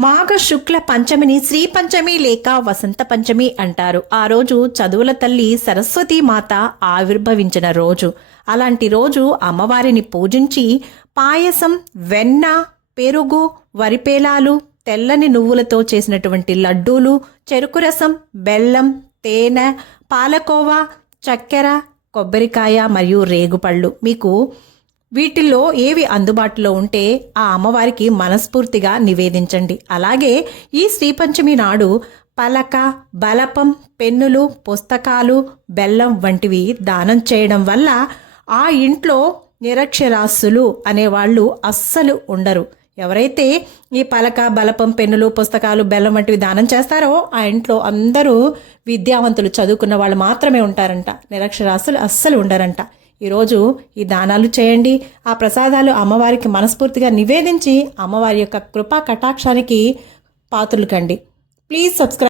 మాఘ శుక్ల పంచమిని శ్రీ పంచమి లేక వసంత పంచమి అంటారు. ఆ రోజు చదువుల తల్లి సరస్వతీ మాత ఆవిర్భవించిన రోజు. అలాంటి రోజు అమ్మవారిని పూజించి పాయసం, వెన్న, పెరుగు, వరిపేలాలు, తెల్లని నువ్వులతో చేసినటువంటి లడ్డూలు, చెరుకు రసం, బెల్లం, తేనె, పాలకోవా, చక్కెర, కొబ్బరికాయ మరియు రేగుపళ్ళు మీకు వీటిల్లో ఏవి అందుబాటులో ఉంటే ఆ అమ్మవారికి మనస్ఫూర్తిగా నివేదించండి. అలాగే ఈ శ్రీపంచమి నాడు పలక, బలపం, పెన్నులు, పుస్తకాలు, బెల్లం వంటివి దానం చేయడం వల్ల ఆ ఇంట్లో నిరక్షరాస్యులు అనేవాళ్ళు అస్సలు ఉండరు. ఎవరైతే ఈ పలక, బలపం, పెన్నులు, పుస్తకాలు, బెల్లం వంటివి దానం చేస్తారో ఆ ఇంట్లో అందరూ విద్యావంతులు, చదువుకున్న వాళ్ళు మాత్రమే ఉంటారంట. నిరక్షరాస్యులు అస్సలు ఉండరంట. ఈరోజు ఈ దానాలు చేయండి. ఆ ప్రసాదాలు అమ్మవారికి మనస్ఫూర్తిగా నివేదించి అమ్మవారి యొక్క కృపా కటాక్షానికి పాత్రలు కండి. Please subscribe.